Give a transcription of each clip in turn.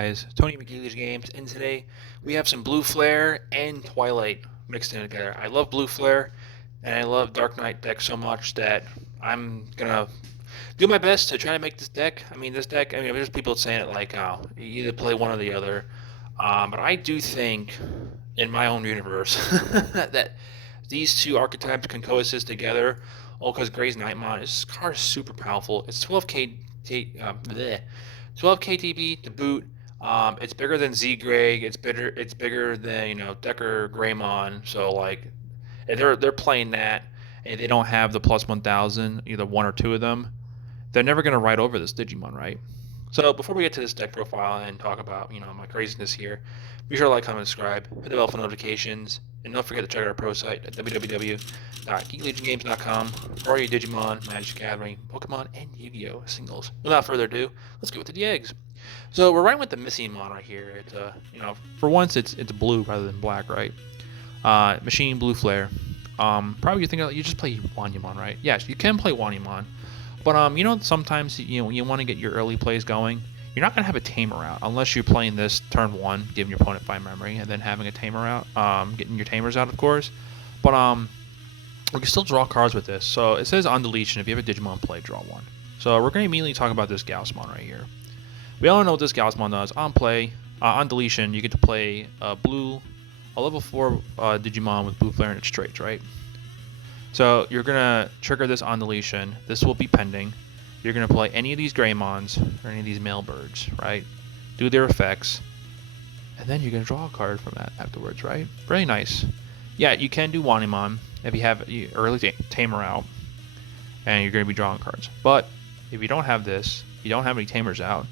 guys? Tony McGeely's Games, and today we have some Blue Flare and Twilight mixed in together. I love Blue Flare, and I love Darkknight deck so much that I'm gonna do my best to try to make this deck. There's people saying it like, oh, you either play one or the other. But I do think, in my own universe, that these two archetypes can coexist together. All because Gray's Nightmon, this card is super powerful. It's 12 KTB to boot. It's bigger than Z Gray. It's bigger. It's bigger than Decker Greymon. So like, they're playing that, and they don't have the plus 1,000. Either one or two of them. They're never gonna ride over this Digimon, right? So before we get to this deck profile and talk about my craziness here, be sure to like, comment, subscribe, hit the bell for notifications, and don't forget to check out our pro site at www.geeklegiongames.com for all your Digimon, Magic the Gathering, Pokemon, and Yu-Gi-Oh singles. Without further ado, let's get with the eggs. So we're riding with the Missing Mon right here. It's for once it's blue rather than black, right? Machine Blue Flare. Probably you think you just play Wanyamon, right? Yes, you can play Wanyamon. But sometimes you want to get your early plays going. You're not gonna have a Tamer out unless you're playing this turn one, giving your opponent 5 memory, and then having a Tamer out, getting your Tamers out, of course. But we can still draw cards with this. So it says on deletion, if you have a Digimon play, draw one. So we're gonna immediately talk about this Gaussmon right here. We all know what this Gaussmon does. On play, on deletion, you get to play a level 4 Digimon with Blue Flare and its traits, right? So you're gonna trigger this on deletion. This will be pending. You're gonna play any of these Greymons or any of these male birds, right? Do their effects, and then you're gonna draw a card from that afterwards, right? Very nice. Yeah, you can do Wanimon if you have early Tamer out, and you're gonna be drawing cards. But if you don't have this, you don't have any Tamers out,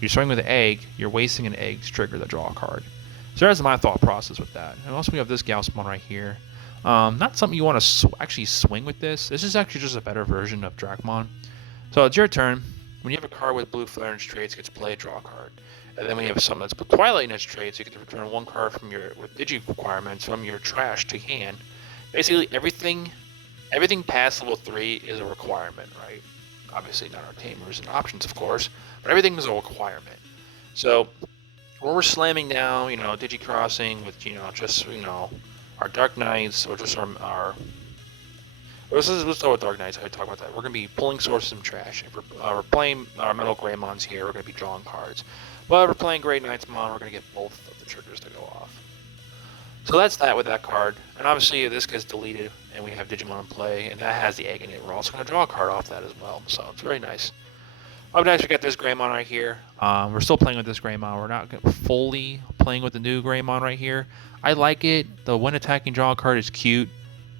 you're starting with an egg. You're wasting an egg to trigger the draw card. So that's my thought process with that. And also we have this Gaussmon right here. Not something you want to actually swing with this. This is actually just a better version of Drakmon. So it's your turn. When you have a card with Blue Flare in its traits, you get to play a draw card. And then when you have something that's Twilight in its traits, you get to return one card from with Digi requirements from your trash to hand. Basically, everything past level 3 is a requirement, right? Obviously not our Tamers and options, of course, but everything is a requirement. So when we're slamming down, Digi Crossing with our Dark Knights, or just our let's start with Dark Knights. I talk about that. We're going to be pulling sources from trash. If we're playing our Metal Greymons here, we're going to be drawing cards. But if we're playing Grey Knights Mon, we're going to get both of the triggers to go off. So that's that with that card. And obviously, if this gets deleted and we have Digimon in play, and that has the egg in it, we're also going to draw a card off that as well. So it's very nice. Up next, we got this Greymon right here. We're still playing with this Greymon. We're not fully playing with the new Greymon right here. I like it. The when attacking draw card is cute.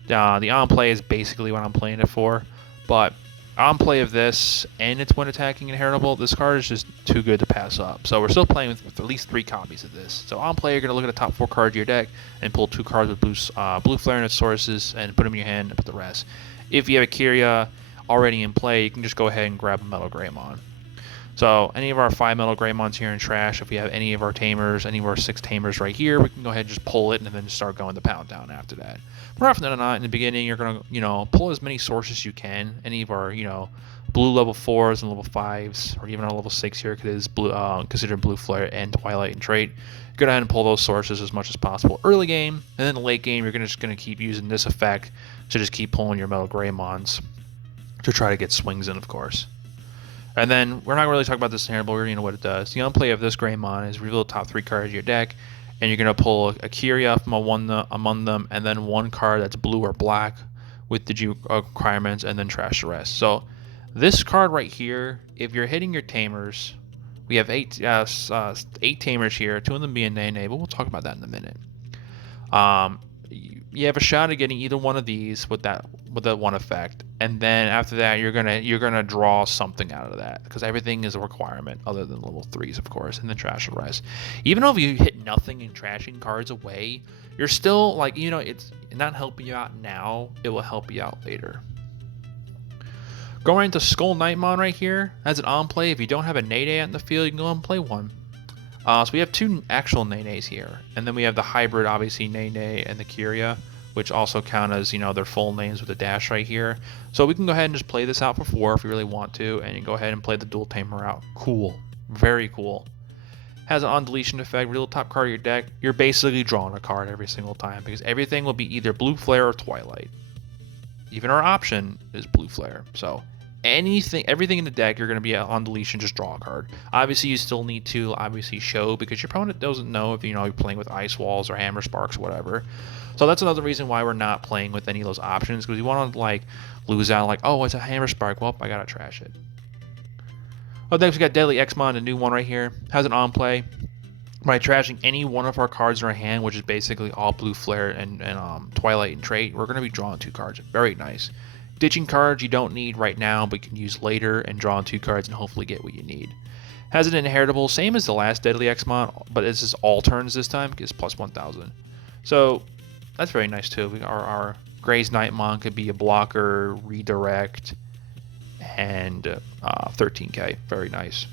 The on play is basically what I'm playing it for. But on play of this and its when attacking inheritable, this card is just too good to pass up. So we're still playing with at least 3 copies of this. So on play, you're going to look at the top 4 cards of your deck and pull 2 cards with Blue Flare and its sources and put them in your hand and put the rest. If you have a Kyria already in play, you can just go ahead and grab a Metal Greymon. So any of our 5 Metal Greymons here in trash, if we have any of our Tamers, any of our 6 Tamers right here, we can go ahead and just pull it and then just start going the pound down after that. More often than not, in the beginning, you're going to, pull as many sources as you can. Any of our, blue level 4s and level 5s, or even our level 6 here, because it's considered Blue Flare and Twilight and trait. Go ahead and pull those sources as much as possible early game, and then in the late game, you're just going to keep using this effect to just keep pulling your Metal Greymons to try to get swings in, of course. And then we're not really talking about this inheritable. We already know what it does. The unplay of this Greymon is reveal the top 3 cards of your deck, and you're going to pull a Kyria from among them, and then 1 card that's blue or black with Digi requirements, and then trash the rest. So this card right here, if you're hitting your Tamers, we have 8 Tamers here, 2 of them being Nene, but we'll talk about that in a minute. You have a shot at getting either one of these with that one effect, and then after that you're gonna draw something out of that, because everything is a requirement other than level 3s, of course, and then trash the rest. Even though if you hit nothing and trashing cards away, you're still like, it's not helping you out now, it will help you out later. Going into Skull Nightmon right here, as an on play, if you don't have a Nene out in the field, you can go and play one. So we have 2 actual Nenes here, and then we have the hybrid, obviously, Nene and the Kyria, which also count as, their full names with a dash right here. So we can go ahead and just play this out for 4 if we really want to, and you go ahead and play the dual Tamer out. Cool. Very cool. Has an on deletion effect. Real top card of your deck. You're basically drawing a card every single time because everything will be either Blue Flare or Twilight. Even our option is Blue Flare. So everything in the deck, you're going to be on deletion, just draw a card. Obviously, you still need to show because your opponent doesn't know if you're playing with Ice Walls or Hammer Sparks or whatever. So that's another reason why we're not playing with any of those options, because we want to lose out oh, it's a Hammer Spark. Well, I gotta trash it. Oh, next we got Deadly X-Mon, a new one right here. Has an on play. By trashing any one of our cards in our hand, which is basically all Blue Flare and Twilight and Trait, we're going to be drawing 2 cards. Very nice. Ditching cards you don't need right now, but you can use later and draw 2 cards and hopefully get what you need. Has an inheritable, same as the last Deadly X-Mon, but this is all turns this time, because plus 1,000. So that's very nice too. Our Gray's Nightmon could be a blocker, redirect, and 13k. Very nice.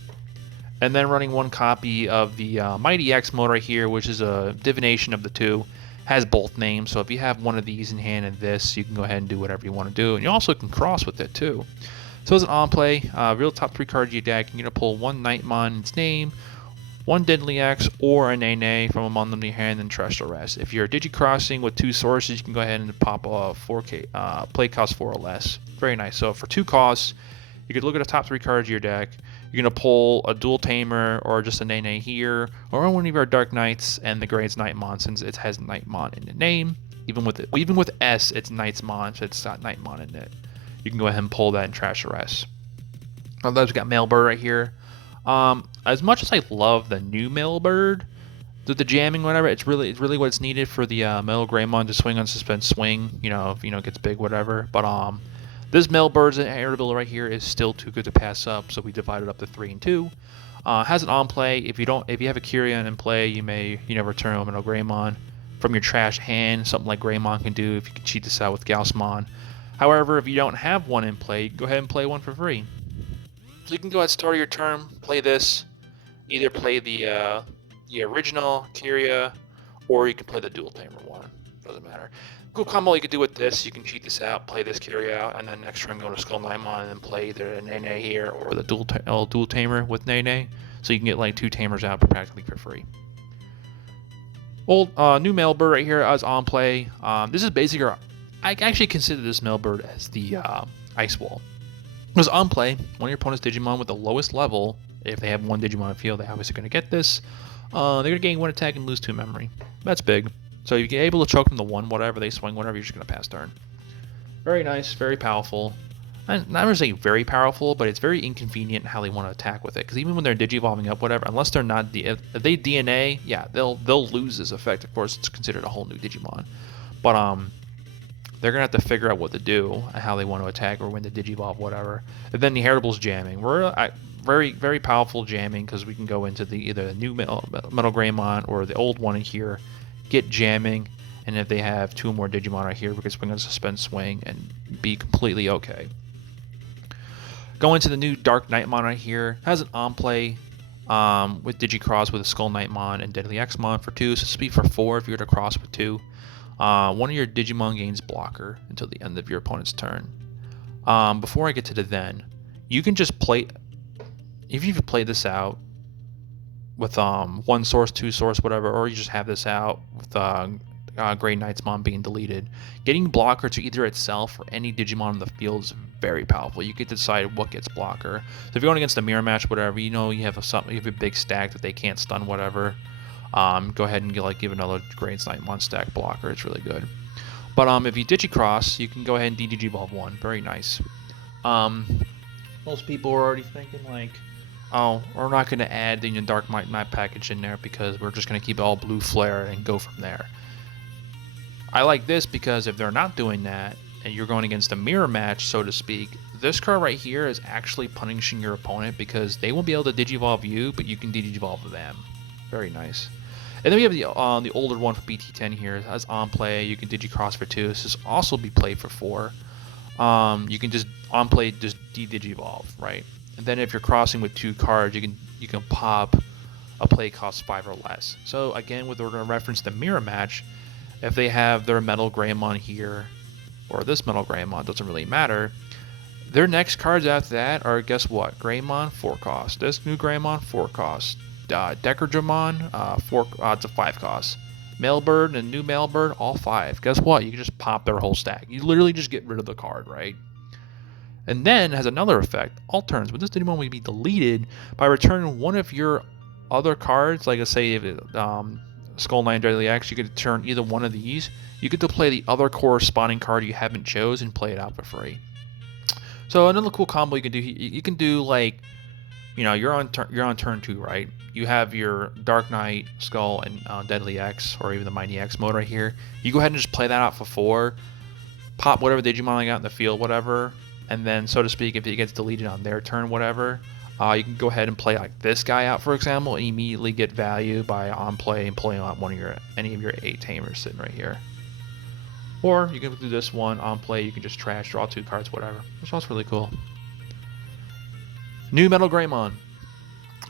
And then running 1 copy of the Mighty X mode right here, which is a divination of the 2. Has both names, so if you have one of these in hand and this, you can go ahead and do whatever you want to do. And you also can cross with it too. So as an on play, real top 3 cards of your deck, you're going to pull 1 Nightmon in its name, 1 Deadly X, or a Nene from among them in your hand, and trash the rest. If you're Digi-crossing with 2 sources, you can go ahead and pop a 4K, play cost 4 or less. Very nice. So for 2 costs, you could look at the top 3 cards of your deck. You're going to pull a dual Tamer or just a Nene here, or one of our Dark Knights and the Gray's Nightmon, since it has Nightmon in the name. Even with S, it's Knightsmon, so it's got Nightmon in it. You can go ahead and pull that and trash the rest. Otherwise, we got Mailbird right here. As much as I love the new Mailbird, the jamming, whatever, it's really what's needed for the Metal Greymon to swing on suspense swing. If it gets big, whatever. But this Mailbird's inheritable right here is still too good to pass up, so we divided up to 3 and 2. Has an on play. If you have a Kyrian in play, you may return a Metal Greymon from your trash hand. Something like Greymon can do if you can cheat this out with Gaussmon. However, if you don't have one in play, go ahead and play one for free. So you can go ahead and start your turn, play this. Either play the original Kyria, or you can play the dual Tamer one. Doesn't matter. Cool combo you could do with this. You can cheat this out, play this Kyria out, and then next turn go to Skull Nightmon and then play either a Nene here or the dual Tamer with Nene. So you can get 2 Tamers out practically for free. New Mailbird right here as on play. This is basically, I actually consider this Mailbird as the Ice Wall. Because on play, one of your opponent's Digimon with the lowest level, if they have 1 Digimon in field, they're obviously going to get this. They're going to gain 1 attack and lose 2 memory. That's big. So if you're able to choke them to 1, whatever, they swing, whatever, you're just going to pass turn. Very nice, very powerful. Not going to say very powerful, but it's very inconvenient how they want to attack with it. Because even when they're Digi-evolving up, whatever, unless they're not, if they DNA, yeah, they'll lose this effect. Of course, it's considered a whole new Digimon. But they're going to have to figure out what to do, how they want to attack, or when to Digi-evolve, whatever. And then the Inheritable's jamming. We're very, very powerful jamming, because we can go into either the new Metal Greymon or the old one in here, get jamming, and if they have 2 more Digimon right here, we can swing on Suspense Swing and be completely okay. Going to the new Dark Nightmon right here. Has an on play with Digicross with a Skull Nightmon and Deadly X-Mon for 2, so this will be for 4 if you're to cross with 2. One of your Digimon gains blocker until the end of your opponent's turn. Before I get to the then, you can just play, if you play this out with 1 source, 2 source, whatever, or you just have this out with Grey Knightsmon being deleted. Getting blocker to either itself or any Digimon in the field is very powerful. You get to decide what gets blocker. So if you're going against a mirror match, whatever, you have a big stack that they can't stun, whatever. Go ahead and give another Grey Knightsmon stack blocker. It's really good. But if you Digicross, you can go ahead and Digivolve 1. Very nice. Most people are already thinking oh, we're not going to add the Dark Knight package in there because we're just going to keep it all Blue Flare and go from there. I like this because if they're not doing that, and you're going against a mirror match, so to speak, this card right here is actually punishing your opponent because they won't be able to Digivolve you, but you can Digivolve them. Very nice. And then we have the older one for BT10 here. As on play, you can Digicross for 2. This is also be played for 4. You can just on play just Digivolve, right? And then if you're crossing with 2 cards, you can pop a play cost 5 or less. So again, with order to reference the mirror match, if they have their Metal Greymon here, or this Metal Greymon, doesn't really matter. Their next cards after that are, guess what? Greymon, 4 cost. This new Greymon, 4 cost. Deckerjamon, it's a 5 cost. Mailbird and new Mailbird, all 5. Guess what? You can just pop their whole stack. You literally just get rid of the card, right? And then has another effect. All turns, but this Digimon will be deleted by returning one of your other cards. Like let's say if Skull Knight Deadly X, you could turn either one of these. You get to play the other corresponding card you haven't chose and play it out for free. So another cool combo you can do. You can do like, you're on turn 2, right? You have your Darkknight, Skull, and Deadly X, or even the Mighty X mode right here. You go ahead and just play that out for 4. Pop whatever Digimon you got in the field, whatever, and then, so to speak, if it gets deleted on their turn, whatever, you can go ahead and play like this guy out, for example, and immediately get value by on play and playing out any of your 8 Tamers sitting right here. Or you can do this one on play. You can just trash, draw 2 cards, whatever. Which sounds really cool. New Metal Greymon.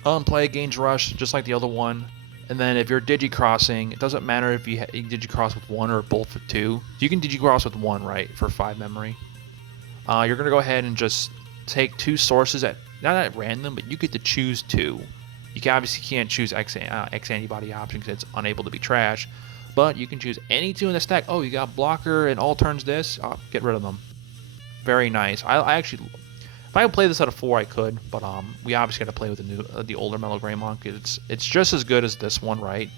On play, gains rush, just like the other one. And then if you're Digicrossing, it doesn't matter if you Digicross with 1 or both with 2. You can Digicross with 1, right, for 5 memory. You're going to go ahead and just take 2 sources not at random, but you get to choose 2. You obviously can't choose X antibody option because it's unable to be trash. But you can choose any 2 in the stack. Oh, you got blocker and all turns this. Get rid of them. Very nice. I actually, if I could play this out of 4, I could. But we obviously got to play with the older Metal Greymon. It's just as good as this one, right?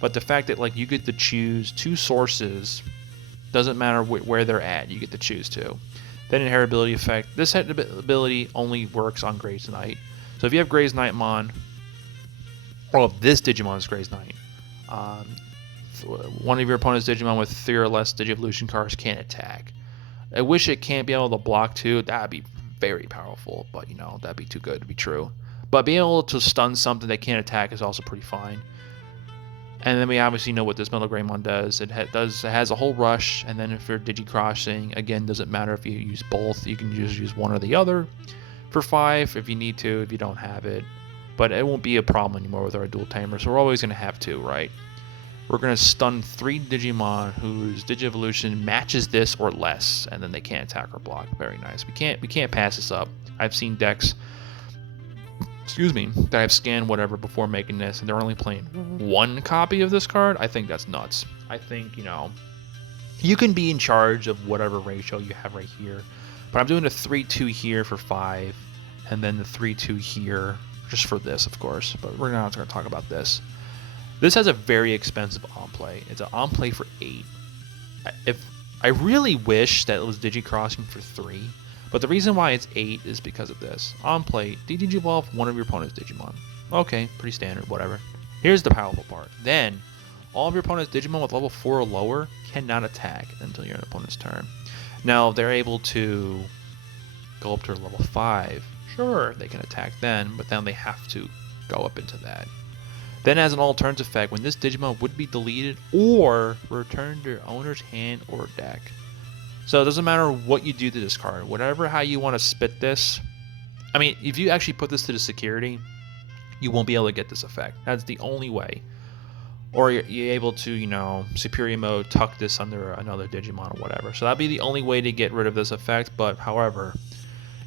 But the fact that like you get to choose 2 sources, doesn't matter where they're at. You get to choose 2. Then inheritability effect. This ability only works on Gray's Knight. So if you have Gray's Knightmon, or if this Digimon is Gray's Knight, one of your opponent's Digimon with 3 or less Digivolution cards can't attack. I wish it can't be able to block too. That'd be very powerful, but that'd be too good to be true. But being able to stun something that can't attack is also pretty fine. And then we obviously know what this Metal Greymon does. It has a whole rush, and then if you're Digicrossing, again, doesn't matter if you use both. You can just use one or the other for 5 if you need to, if you don't have it. But it won't be a problem anymore with our dual Tamers. So we're always going to have 2, right? We're going to stun 3 Digimon whose Digivolution matches this or less, and then they can't attack or block. Very nice. We can't pass this up. I've seen decks, that I've scanned whatever before making this, and they're only playing 1 copy of this card. I think that's nuts. I think, you can be in charge of whatever ratio you have right here, but I'm doing a 3-2 here for 5, and then the 3-2 here just for this, of course, but we're not going to talk about this. This has a very expensive on-play. It's an on-play for 8. I really wish that it was Digicrossing for 3, but the reason why it's 8 is because of this. On-play, Digivolve one of your opponent's Digimon. Okay, pretty standard, whatever. Here's the powerful part. Then, all of your opponent's Digimon with level 4 or lower cannot attack until your opponent's turn. Now, if they're able to go up to level 5, sure, they can attack then, but then they have to go up into that. Then as an alternative effect, when this Digimon would be deleted or returned to your owner's hand or deck. So it doesn't matter what you do to this card, how you want to spit this. I mean, if you actually put this to the security, you won't be able to get this effect. That's the only way. Or you're able to, superior mode, tuck this under another Digimon or whatever. So that'd be the only way to get rid of this effect, but however,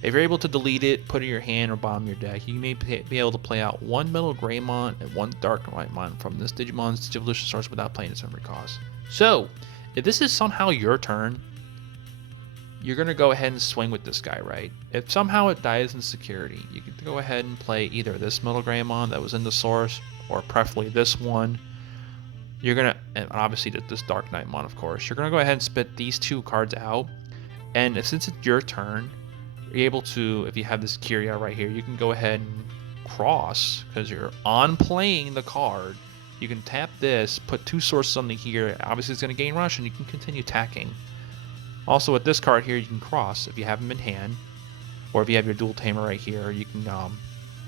if you're able to delete it, put it in your hand, or bottom your deck, you may be able to play out 1 Metal Greymon and 1 Darkknightmon from this Digimon's Digivolution source without playing its memory cost. So, if this is somehow your turn, you're going to go ahead and swing with this guy, right? If somehow it dies in security, you can go ahead and play either this Metal Greymon that was in the source, or preferably this one. You're going to, and obviously this Darkknightmon, of course, you're going to go ahead and spit these 2 cards out, and since it's your turn, you're able to, if you have this Kyria right here, you can go ahead and cross, because you're on playing the card. You can tap this, put 2 sources on the here, obviously it's going to gain rush, and you can continue attacking. Also with this card here, you can cross if you have them in hand, or if you have your dual Tamer right here, you can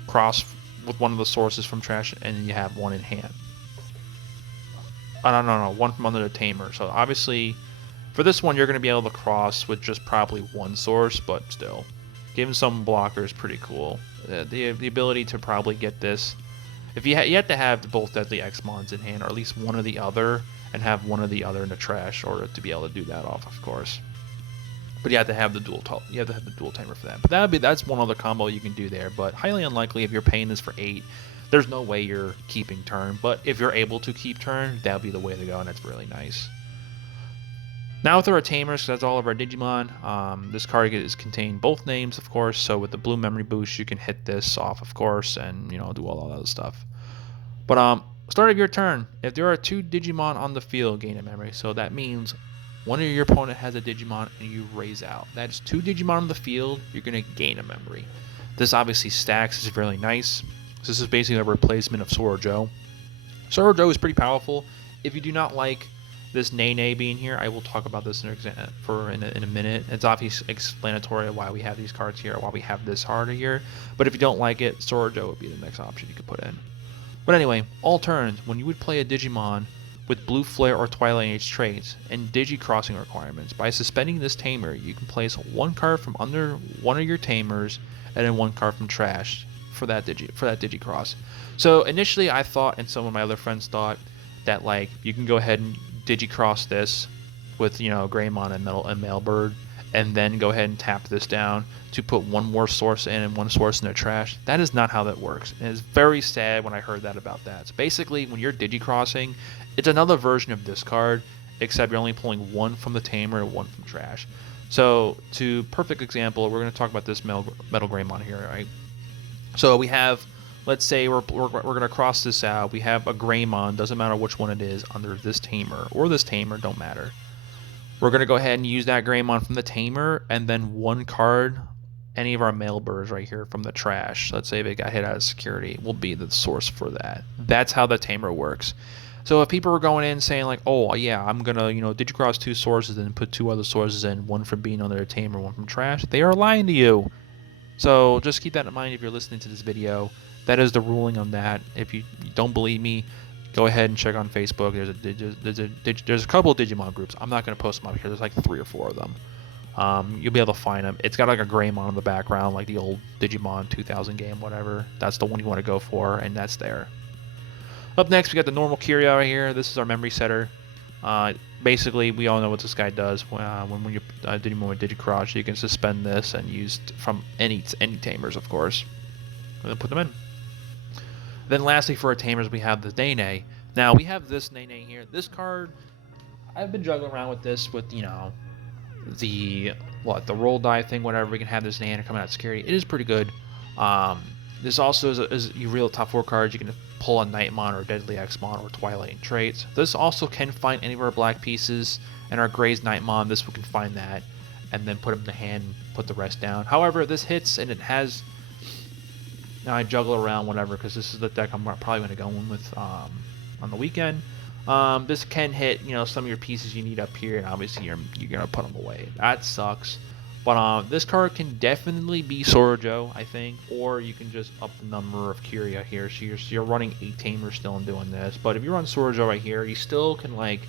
cross with one of the sources from trash, and then you have 1 in hand. No, 1 from under the Tamer. So obviously, for this one, you're going to be able to cross with just probably 1 source, but still. Giving some blockers pretty cool. The ability to probably get this. If you have to have both Deadly X-Mons in hand, or at least one or the other, and have one or the other in the trash in order to be able to do that off, of course. But you have to have the dual Tamer for that. But that's one other combo you can do there, but highly unlikely if you're paying this for 8 there's no way you're keeping turn, but if you're able to keep turn, that would be the way to go, and that's really nice. Now with our Tamers, that's all of our Digimon. This card is contain both names, of course, so with the blue memory boost, you can hit this off, of course, and, do all that other stuff. But, start of your turn, if there are 2 Digimon on the field, gain a memory, so that means one of your opponent has a Digimon and you raise out. That's 2 Digimon on the field, you're going to gain a memory. This obviously stacks, is really nice. So this is basically a replacement of Sorojo. Sorojo is pretty powerful. If you do not like this Nene being here, I will talk about this in a minute. It's obviously explanatory why we have these cards here, why we have this card here. But if you don't like it, Sorojo would be the next option you could put in. But anyway, all turns, when you would play a Digimon with Blue Flare or Twilight Age traits and Digi-crossing requirements, by suspending this Tamer, you can place 1 card from under one of your Tamers and then 1 card from trash for that Digi-cross. So initially I thought, and some of my other friends thought, that like you can go ahead and Digi-cross this with, Greymon and Mailbird, and then go ahead and tap this down to put 1 more source in and 1 source in the trash. That is not how that works. And it's very sad when I heard that about that. So basically, when you're Digi-crossing, it's another version of this card, except you're only pulling 1 from the Tamer and 1 from trash. So, to perfect example, we're going to talk about this Metal Greymon here, right? So we have, let's say we're going to cross this out. We have a Greymon, doesn't matter which one it is, under this Tamer, or this Tamer, don't matter. We're going to go ahead and use that Greymon from the Tamer, and then 1 card, any of our Mailbirds right here from the trash. Let's say they got hit out of security, will be the source for that. That's how the Tamer works. So if people were going in saying like, oh yeah, I'm going to, Digicross 2 sources and put 2 other sources in, 1 from being under a Tamer, 1 from trash, they are lying to you. So just keep that in mind if you're listening to this video. That is the ruling on that. If you don't believe me, go ahead and check on Facebook. There's a couple of Digimon groups. I'm not going to post them up here. There's like 3 or 4 of them. You'll be able to find them. It's got like a Greymon in the background, like the old Digimon 2000 game, whatever. That's the one you want to go for, and that's there. Up next, we got the normal Kyria right here. This is our memory setter. Basically, we all know what this guy does. When you're Digimon with Digicross, you can suspend this and use from any Tamers, of course, and then put them in. Then lastly, for our Tamers, we have the Nene. Now, we have this Nene here. This card, I've been juggling around with this with, the roll die thing, whatever. We can have this Nene coming out of security. It is pretty good. This also is your real top 4 cards. You can pull a Nightmon or Deadly X-Mon or Twilight traits. This also can find any of our black pieces and our Gray's Nightmon. This we can find that and then put them in the hand and put the rest down. However, this hits and it has... Now I juggle around whatever because this is the deck I'm probably going to go in with on the weekend. This can hit some of your pieces you need up here, and obviously you're going to put them away. That sucks. But this card can definitely be Sorojo, I think, or you can just up the number of Kyria here. So you're running 8 Tamers still and doing this. But if you run Sorojo right here, you still can like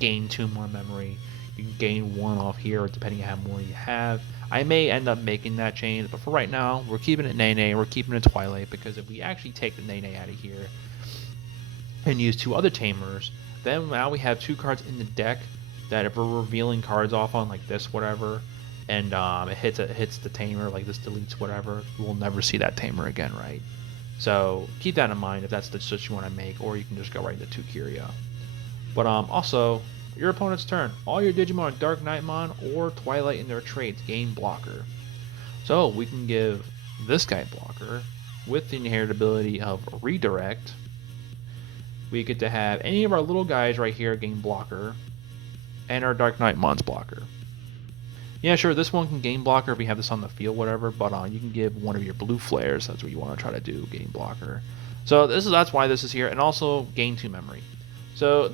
gain 2 more memory. You can gain 1 off here, depending on how more you have. I may end up making that change, but for right now, we're keeping it Nene, we're keeping it Twilight, because if we actually take the Nene out of here and use 2 other Tamers, then now we have 2 cards in the deck that if we're revealing cards off on like this, whatever, and it hits the Tamer, like this deletes whatever, we'll never see that Tamer again, right? So keep that in mind if that's the switch you want to make, or you can just go right into 2 Kyria. But also, your opponent's turn. All your Digimon Darkknightmon or Twilight in their traits gain blocker. So we can give this guy blocker with the inherited ability of redirect. We get to have any of our little guys right here gain blocker, and our Darkknightmon's blocker. Yeah, sure, this one can gain blocker if we have this on the field, whatever, but you can give one of your blue flares. That's what you want to try to do, gain blocker. So that's why this is here, and also gain 2 memory. So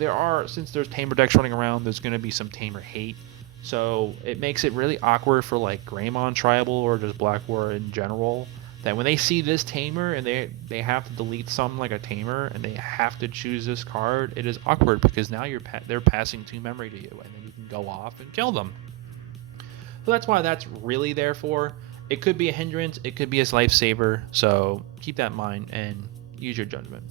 since there's Tamer decks running around, there's going to be some Tamer hate. So it makes it really awkward for like Greymon Tribal or just Black War in general, that when they see this Tamer and they have to delete something like a Tamer and they have to choose this card, it is awkward because now they're passing 2 memory to you, and then you can go off and kill them. So that's why that's really there for. It could be a hindrance, it could be a lifesaver, so keep that in mind and use your judgment.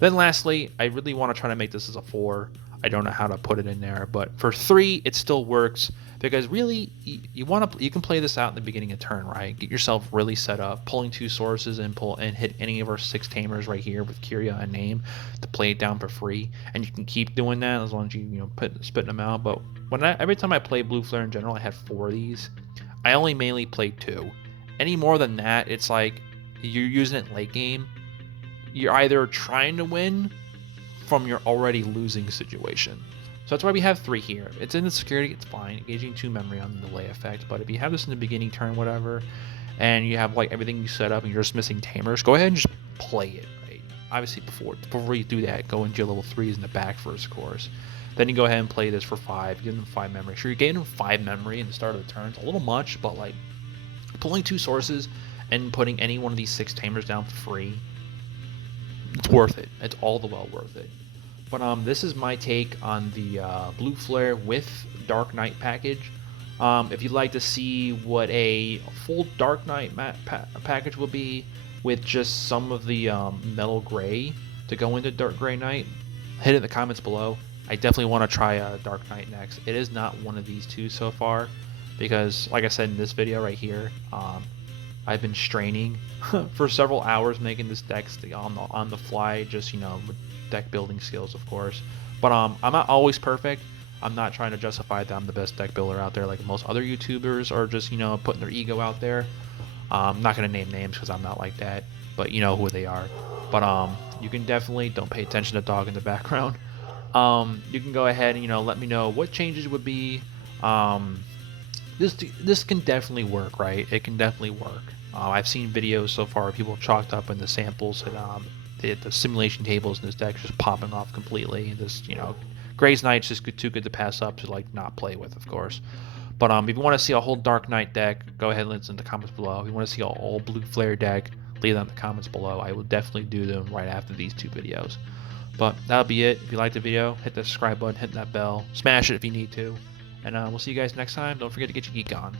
Then lastly, I really want to try to make this as a 4. I don't know how to put it in there, but for 3, it still works because really you can play this out in the beginning of turn, right? Get yourself really set up, pulling 2 sources and hit any of our 6 Tamers right here with Kyria and Name to play it down for free, and you can keep doing that as long as you spitting them out. But every time I play Blue Flare in general, I had 4 of these. I only mainly played 2. Any more than that, it's like you're using it late game. You're either trying to win from your already losing situation. So that's why we have 3 here. If it's in the security, it's fine. Engaging 2 memory on the delay effect. But if you have this in the beginning turn, whatever, and you have like everything you set up and you're just missing Tamers, go ahead and just play it, right? Obviously before you do that, go into your level 3s in the back first, of course. Then you go ahead and play this for 5, give them 5 memory. Sure, you're getting them 5 memory in the start of the turn. It's a little much, but like pulling 2 sources and putting any one of these 6 Tamers down for free, it's worth it. It's all the well worth it. But this is my take on the Blue Flare with Darkknight package. If you'd like to see what a full Darkknight package will be with just some of the metal gray to go into Dark Gray Knight, hit it in the comments below. I definitely want to try Darkknight next. It is not one of these 2 so far because, like I said in this video right here, I've been straining for several hours making this deck on the fly, just with deck building skills, of course. But I'm not always perfect. I'm not trying to justify that I'm the best deck builder out there like most other YouTubers are just putting their ego out there. I'm not gonna name names because I'm not like that, but you know who they are. But you can definitely, don't pay attention to dog in the background. You can go ahead and let me know what changes would be. This can definitely work, right? It can definitely work. I've seen videos so far, people chalked up in the samples and the simulation tables in this deck just popping off completely. And this, Gray's Knight's just too good to pass up to like not play with, of course. But if you want to see a whole Darkknight deck, go ahead and listen in the comments below. If you want to see an all Blue Flare deck, leave that in the comments below. I will definitely do them right after these 2 videos. But that'll be it. If you liked the video, hit the subscribe button, hit that bell, smash it if you need to. And we'll see you guys next time. Don't forget to get your geek on.